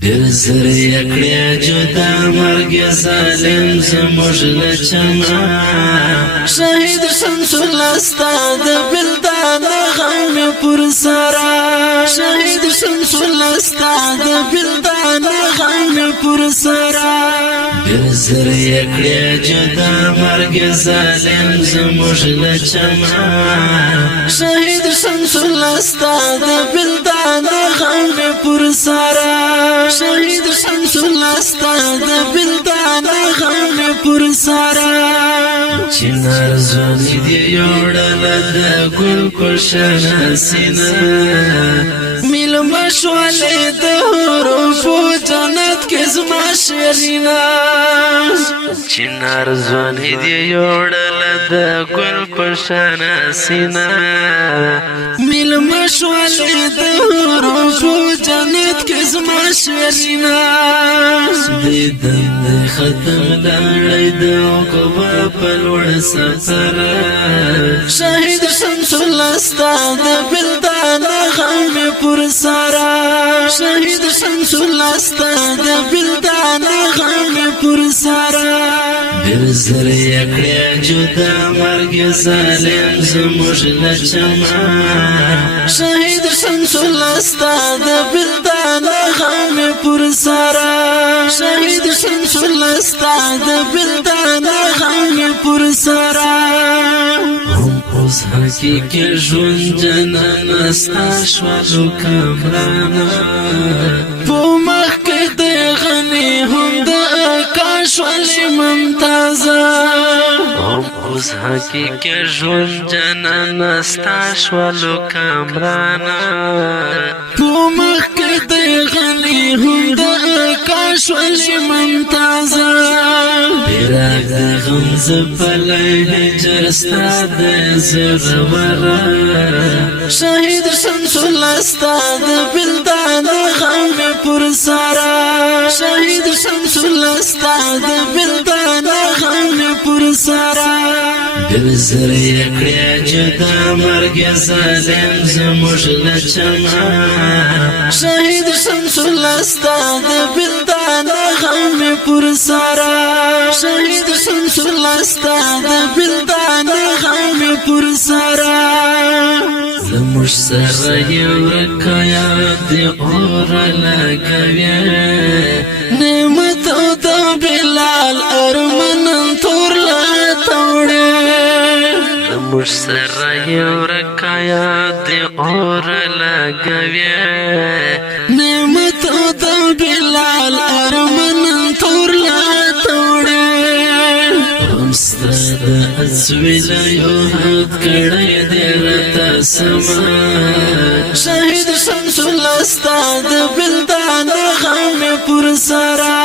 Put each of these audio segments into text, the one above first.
دل زر یکړیا جدا مرګ ظالم زموږ له چما شهید شمس الله استاد بلدان غم پر سرا شهید شمس الله استاد بلدان غم پر سرا دل زر یکړیا جدا مرګ ظالم زموږ له چما شهید شمس الله استاد بلدان غم پر سرا شهید شمس الله استاد بلدان غم پر سرا چنار زونی دی یوړل د ګل کوشن سینا مل مشوالې د حروف جنت کې زما شیرینا چنار زونی دی یوړل د ګل کوشن سینا مل مشوالې د حروف جنت کې زما شیرینا دیدن ختم لاړې د عقبه په لوړ سفر شهید شمس الله استاد بلدان غم پر سرا شهید شمس الله استاد بلدان غم پر سرا دل زر یکړیا جدا مرګ ظالم زموږ له چما شهید شمس الله استاد بلدان غم پر سرا شهید شمس الله استاد بلدان غم پر سرا هم اوس حقیقي ژوند جنان استا شوالو کامرانا په مخ کې د غني هم د آکاش ولې ممتازه هم اوس حقیقي ژوند جنان استا شوالو کامرانا په مخ کې د غني هم د آکاش ولې ممتازه بیرغ د غم زپلای هجر استاد زرورا شهید شمس الله استاد بلدان غم پر سرا شهید شمس الله استاد بلدان غم پر سرا دل زر یکړیا جدا مرګ ظالم زموږ له چما شهید شمس الله استاد بلدان غم پر سرا شهید شمس الله استاد بلدان غم پر سرا زموږ سره یو رکایات اور لګوي نعمت او د بلال ارمن تور لا توړي زموږ سره یو رکایات اور لګوي نعمت او د بلال ارمن تور لا توړي استاد اسویلا یو حد کړی دی رتا سما شهید شمس الله استاد بلدان غم پر سرا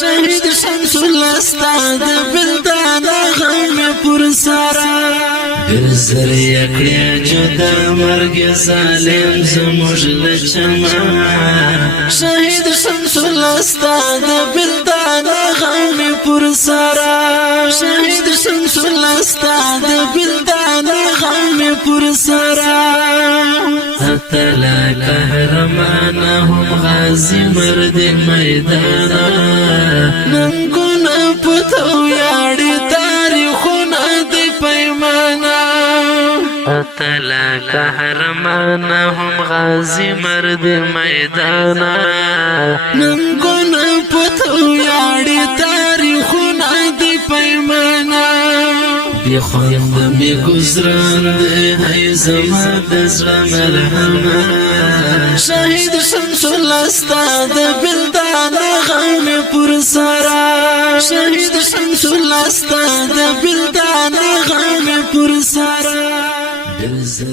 شهید شمس الله استاد بلدان غم پر سرا دل زر یکړیا جدا مرګ ظالم زموږ له چما شهید شمس الله استاد بلدان غم پر سرا شهید شمس الله استاد بلدان غم پر سرا اتلا قهرمان هم غازی مرد میدان ننګونه پتو یاړي تاریخونه دی پیمانا اتلا قهرمان هم غازی مرد میدان ننګونه پتو یاړي تاریخونه دی پیمانا بی خوند می گزران ده های زما دزر مرحمه شهید شمس الله استاد بلدان غم پر سرا شهید شمس الله استاد بلدان غم پر سرا دل زر